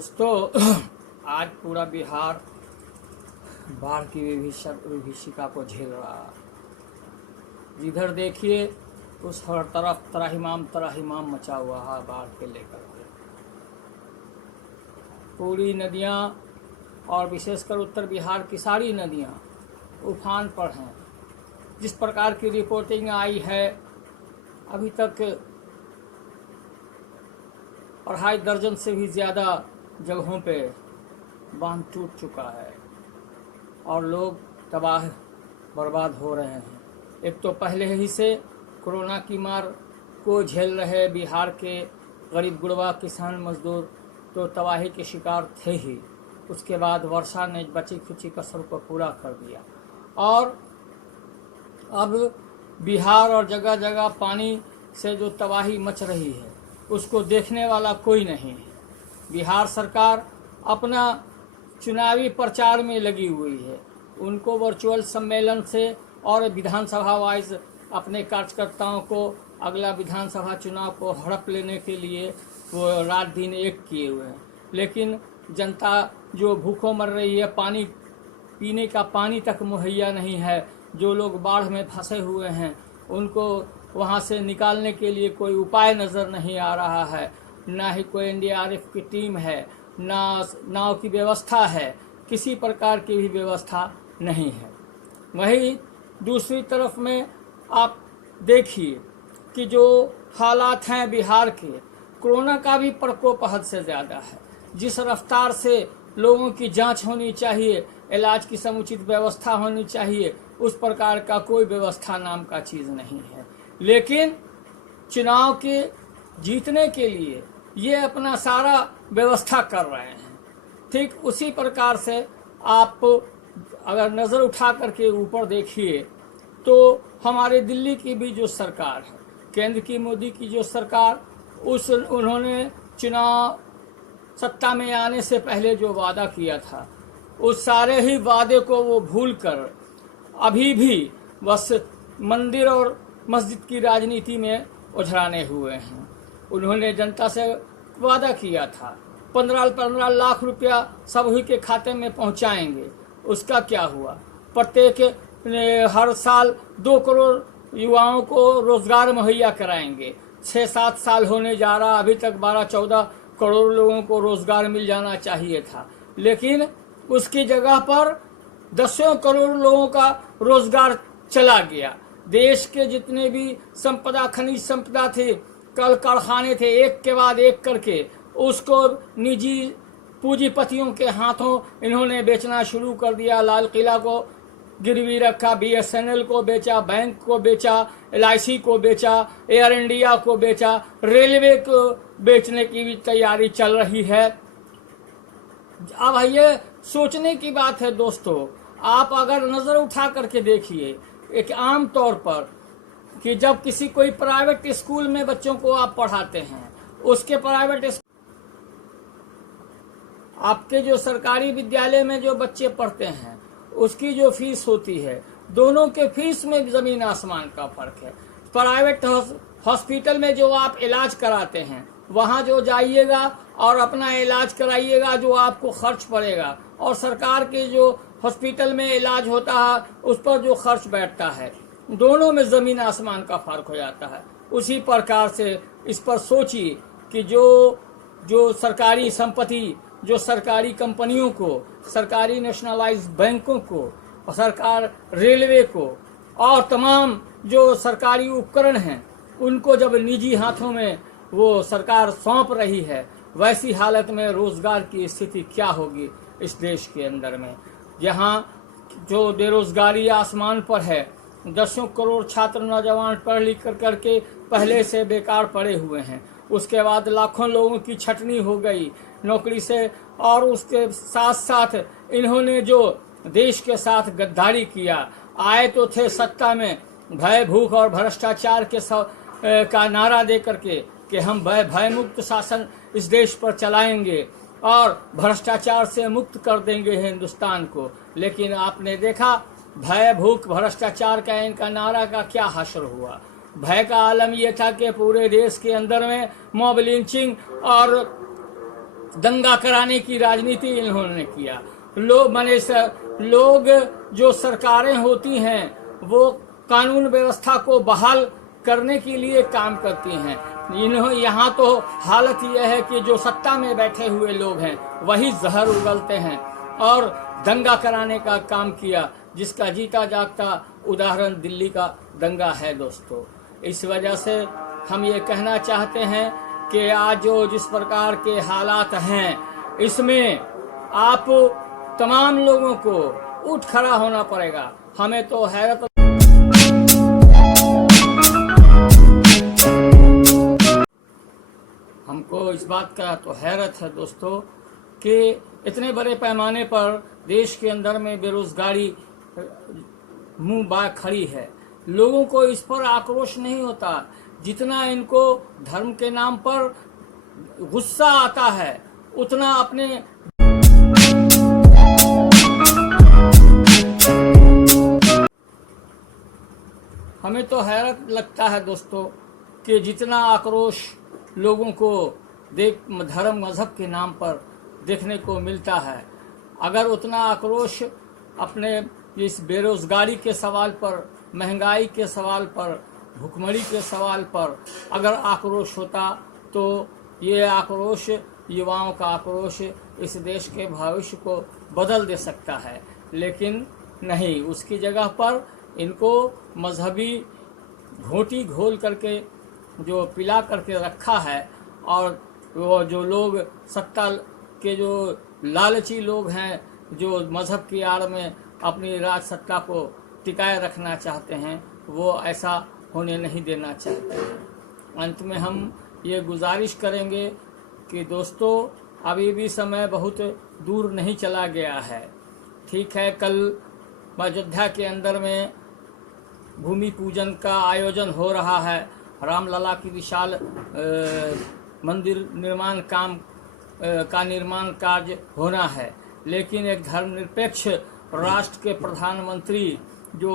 दोस्तों, आज पूरा बिहार बाढ़ की विभीषिका को झेल रहा है। जिधर देखिए उस हर तरफ तराहिमाम मचा हुआ है बाढ़ के लेकर के। पूरी नदियाँ और विशेषकर उत्तर बिहार की सारी नदियाँ उफान पर हैं। जिस प्रकार की रिपोर्टिंग आई है, अभी तक 2.5 दर्जन से भी ज़्यादा जगहों पे बांध टूट चुका है और लोग तबाह बर्बाद हो रहे हैं। एक तो पहले ही से कोरोना की मार को झेल रहे बिहार के गरीब गुरबा किसान मजदूर तो तबाही के शिकार थे ही। उसके बाद वर्षा ने बची खुची कसर को पूरा कर दिया और अब बिहार और जगह जगह पानी से जो तबाही मच रही है उसको देखने वाला कोई नहीं है। बिहार सरकार अपना चुनावी प्रचार में लगी हुई है। उनको वर्चुअल सम्मेलन से और विधानसभा वाइज अपने कार्यकर्ताओं को अगला विधानसभा चुनाव को हड़प लेने के लिए वो रात दिन एक किए हुए हैं। लेकिन जनता जो भूखों मर रही है, पानी पीने का पानी तक मुहैया नहीं है, जो लोग बाढ़ में फंसे हुए हैं उनको वहाँ से निकालने के लिए कोई उपाय नज़र नहीं आ रहा है। ना ही कोई एनडीआरएफ की टीम है, ना नाव की व्यवस्था है, किसी प्रकार की भी व्यवस्था नहीं है। वहीं दूसरी तरफ में आप देखिए कि जो हालात हैं बिहार के, कोरोना का भी प्रकोप हद से ज़्यादा है। जिस रफ्तार से लोगों की जांच होनी चाहिए, इलाज की समुचित व्यवस्था होनी चाहिए, उस प्रकार का कोई व्यवस्था नाम का चीज़ नहीं है। लेकिन चुनाव के जीतने के लिए ये अपना सारा व्यवस्था कर रहे हैं। ठीक उसी प्रकार से आप अगर नज़र उठा करके ऊपर देखिए तो हमारे दिल्ली की भी जो सरकार है, केंद्र की मोदी की जो सरकार, उन्होंने चुनाव सत्ता में आने से पहले जो वादा किया था उस सारे ही वादे को वो भूलकर अभी भी बस मंदिर और मस्जिद की राजनीति में उझराने हुए हैं। उन्होंने जनता से वादा किया था 15 लाख रुपया सभी के खाते में पहुंचाएंगे। उसका क्या हुआ? प्रत्येक हर साल 2 करोड़ युवाओं को रोजगार मुहैया कराएंगे। 6-7 साल होने जा रहा, अभी तक 12-14 करोड़ लोगों को रोजगार मिल जाना चाहिए था, लेकिन उसकी जगह पर 10 करोड़ लोगों का रोजगार चला गया। देश के जितने भी संपदा, खनिज संपदा थे, कल कारखाने थे, एक के बाद एक करके उसको निजी पूंजीपतियों के हाथों इन्होंने बेचना शुरू कर दिया। लाल किला को गिरवी रखा, BSNL को बेचा, बैंक को बेचा, LIC को बेचा, एयर इंडिया को बेचा, रेलवे को बेचने की भी तैयारी चल रही है। अब ये सोचने की बात है दोस्तों, आप अगर नज़र उठा करके देखिए एक आम तौर पर कि जब किसी कोई प्राइवेट स्कूल में बच्चों को आप पढ़ाते हैं, उसके आपके जो सरकारी विद्यालय में जो बच्चे पढ़ते हैं उसकी जो फीस होती है, दोनों के फीस में ज़मीन आसमान का फ़र्क है। प्राइवेट हॉस्पिटल में जो आप इलाज कराते हैं, वहाँ जो जाइएगा और अपना इलाज कराइएगा, जो आपको खर्च पड़ेगा, और सरकार के जो हॉस्पिटल में इलाज होता है उस पर जो खर्च बैठता है, दोनों में ज़मीन आसमान का फ़र्क हो जाता है। उसी प्रकार से इस पर सोचिए कि जो सरकारी संपत्ति, जो सरकारी कंपनियों को, सरकारी नेशनलाइज बैंकों को, और सरकार रेलवे को और तमाम जो सरकारी उपकरण हैं उनको जब निजी हाथों में वो सरकार सौंप रही है, वैसी हालत में रोज़गार की स्थिति क्या होगी इस देश के अंदर में, जहाँ जो बेरोज़गारी आसमान पर है। 10 करोड़ छात्र नौजवान पढ़ लिख करके पहले से बेकार पड़े हुए हैं। उसके बाद लाखों लोगों की छटनी हो गई नौकरी से, और उसके साथ साथ इन्होंने जो देश के साथ गद्दारी किया, आए तो थे सत्ता में भय, भूख और भ्रष्टाचार का नारा दे करके कि हम भय मुक्त शासन इस देश पर चलाएंगे और भ्रष्टाचार से मुक्त कर देंगे हिंदुस्तान को। लेकिन आपने देखा भय, भूख, भ्रष्टाचार का इनका नारा का क्या हश्र हुआ। भय का आलम यह था कि पूरे देश के अंदर में मॉब लिंचिंग और दंगा कराने की राजनीति इन्होंने किया। लोग जो सरकारें होती हैं वो कानून व्यवस्था को बहाल करने के लिए काम करती हैं। यहाँ तो हालत यह है कि जो सत्ता में बैठे हुए लोग हैं वही जहर उगलते हैं और दंगा कराने का काम किया, जिसका जीता जागता उदाहरण दिल्ली का दंगा है दोस्तों। इस वजह से हम ये कहना चाहते हैं कि आज जो जिस प्रकार के हालात हैं, इसमें आप तमाम लोगों को उठ खड़ा होना पड़ेगा। हमें तो हैरत हमको इस बात का तो हैरत है दोस्तों कि इतने बड़े पैमाने पर देश के अंदर में बेरोजगारी मुंह बाय खड़ी है। लोगों को इस पर आक्रोश नहीं होता, जितना इनको धर्म के नाम पर गुस्सा आता है उतना अपने हमें तो हैरत लगता है दोस्तों कि जितना आक्रोश लोगों को धर्म मजहब के नाम पर देखने को मिलता है, अगर उतना आक्रोश अपने इस बेरोजगारी के सवाल पर, महंगाई के सवाल पर, भुखमरी के सवाल पर अगर आक्रोश होता तो ये आक्रोश, युवाओं का आक्रोश इस देश के भविष्य को बदल दे सकता है। लेकिन नहीं, उसकी जगह पर इनको मजहबी घोटी घोल करके जो पिला करके रखा है, और वो जो लोग सत्ता के जो लालची लोग हैं, जो मजहब की आड़ में अपनी राज सत्ता को टिकाए रखना चाहते हैं, वो ऐसा होने नहीं देना चाहते हैं। अंत में हम ये गुजारिश करेंगे कि दोस्तों अभी भी समय बहुत दूर नहीं चला गया है। ठीक है, कल अयोध्या के अंदर में भूमि पूजन का आयोजन हो रहा है, रामलला की विशाल मंदिर निर्माण का निर्माण कार्य होना है, लेकिन एक धर्मनिरपेक्ष राष्ट्र के प्रधानमंत्री जो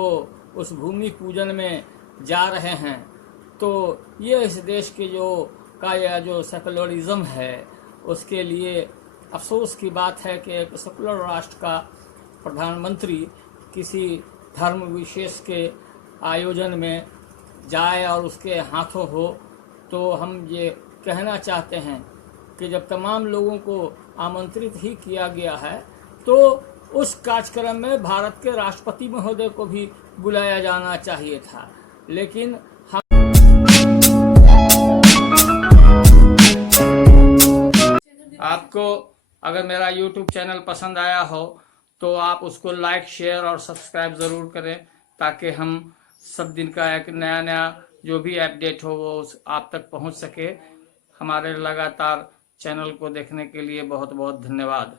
उस भूमि पूजन में जा रहे हैं, तो ये इस देश के यह जो सेकुलरिज्म है उसके लिए अफसोस की बात है कि एक सेकुलर राष्ट्र का प्रधानमंत्री किसी धर्म विशेष के आयोजन में जाए और उसके हाथों हो। तो हम ये कहना चाहते हैं कि जब तमाम लोगों को आमंत्रित ही किया गया है तो उस कार्यक्रम में भारत के राष्ट्रपति महोदय को भी बुलाया जाना चाहिए था। लेकिन आपको अगर मेरा YouTube चैनल पसंद आया हो तो आप उसको लाइक, शेयर और सब्सक्राइब ज़रूर करें, ताकि हम सब दिन का एक नया जो भी अपडेट हो वो आप तक पहुंच सके। हमारे लगातार चैनल को देखने के लिए बहुत बहुत धन्यवाद।